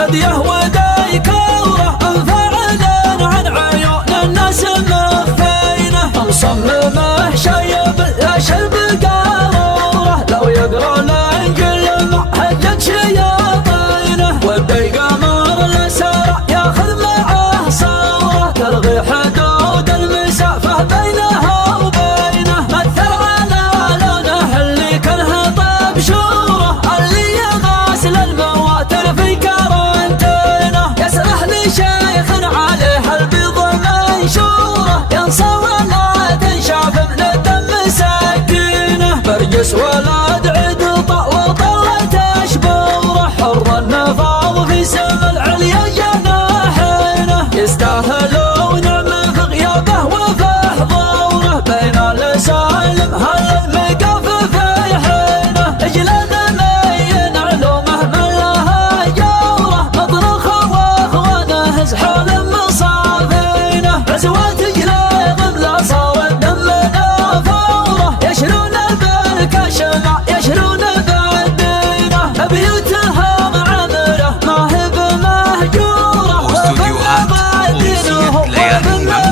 فديه وديكوره انفعل عن عيون الناس مخفينه مصممه شيب يشرب قاروره لو يقرا الانجيل مع حجة شياطينه ودي قمر الاسرى ياخذ معه صوره تلغي حدود المسافه بينها وبينه مثل على لونه اللي كله طيب شوره اللي يغاسل المواتر في كارنتينه يسرح لشيخ عليه البيض منشوره ينصى ولا تنشاف من الدم سكينه برجس ولد عد وطلت اشبوره حر النفاض في سما العليا جناحينه يستاهلون نعم في غيابه وفي حضوره بين السالم هل المقف في حينه اجلد مين علومه من لها جوره مطرخ واخوانه زحول مصافينه عزوات جليظ بلا صار الدم نافوره يشرون بالكشمع يشرون بالدينه بيوتها معمره ما هي بمهجوره وبالدينه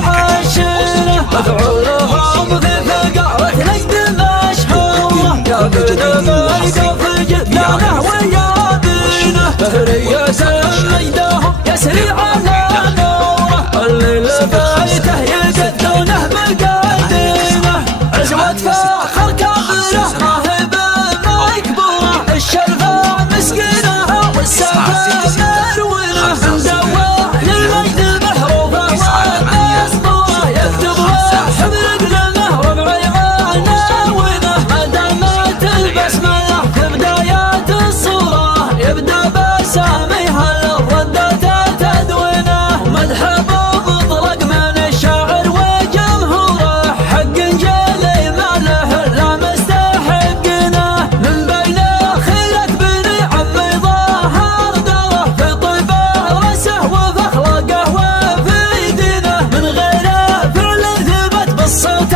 وبالمعاشره مفعولهم في فقاوة نجد مشهوره يا بن ميقف جدانه ويا دينه بهرية مجدهم يسري على نوره اللي لبيته يقدونه مقادينه عزوة فاخر كبيره ما هي بمكبوره الشرفة مسكينه والسفة مروينه مدوى للمجد محروفه ومسطوره يكتبها حمد لمه ربعي وناوينه ما دامت البسمله في بدايات الصوره يبدا بساميها للردة تدوينه مدح مطلق من الشاعر وجمهوره حق جلي ما له الا مستحقنه من بين خيرة بني عمي ظاهر دوره في طيبه رسه وفي اخلاقه وفي دينه من غيره فعل ثبت بالصوت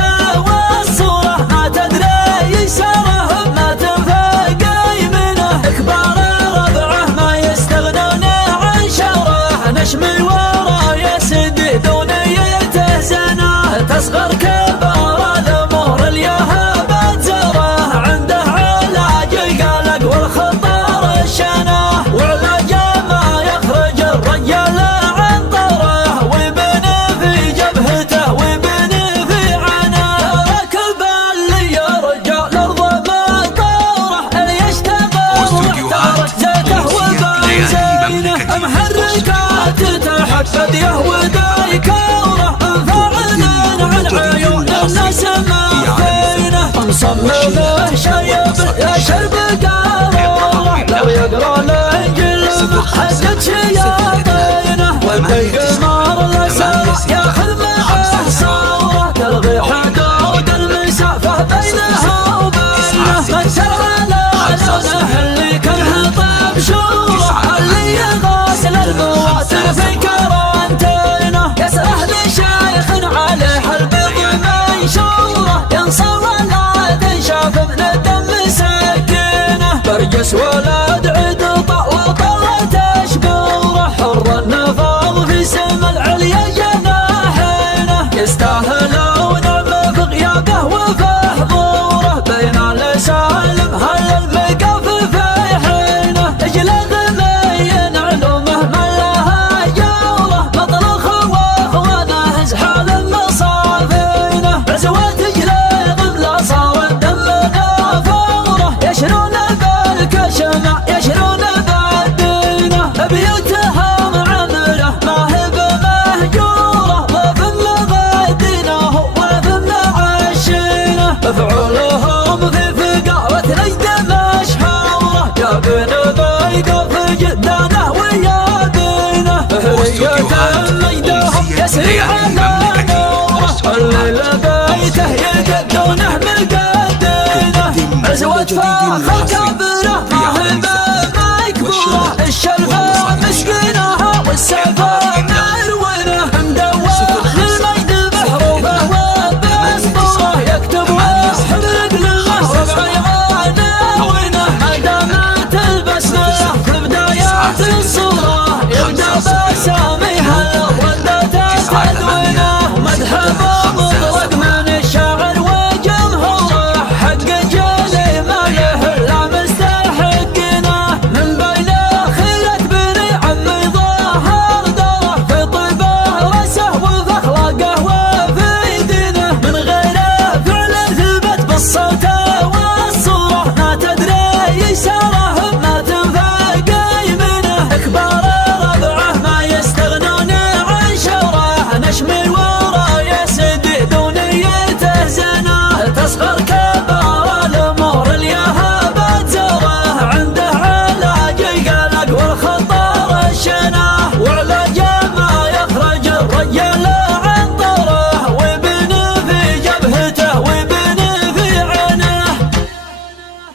والصوره ما تدري يساره ما تنفق يمينه اكبار ربعه ما يستغنون عن شره نشمي ورا يسدي دونيته زنه تصغر كبار الامور اليهاب تزره عنده علاج القلق والخطر الشنه وعلاج ما يخرج الرجال عن طره ويبني في جبهته ويبني في عناه راكب اللي يا رجال ارض ما طوره اللي يشتغل واحترق زيته وبنزينه محركات تحت فديه وديكوره انفعل عن عيون الناس مخفينه مصممه شيب يشرب قاروره لو يقرا الانجيل حسد شياطينه ودي قمر الاسرى ياخذ معه صوره تلغي حدود المسافه بينها وبينه مثل على لونه اللي كله طيب شوره اللي يغاسل المواتر في كارنتينه يسرح لشيخ عليه البيض منشوره ينصى ولا تنشاف من الدم سكينه برجس ولد عد وطلت اشبوره حر النفاض في سما العليا جناحينه يستاهلون نعم في غيابه وفي حضوره بين السالم هل المقف في حينه اجلد مين علومه من لها جوره مطرخ واخوانه زحول مصافينه عزوات جليظ بلا صار الدم نافوره يشرون بالكشمع يشرون بالدينه بيوتها معمره ما هي بمهجوره وفي مغادينه وفي معاشينه مفعولهم في فقاوة نجد مشهوره يا بن ميقف جدانه ويا دينه بهرية مجدهم يسري على نوره اللي لبيته يقدونه مقادينه عزوة فاخر كبيره ما هي بمكبوره الشرفة مسكينها والسفة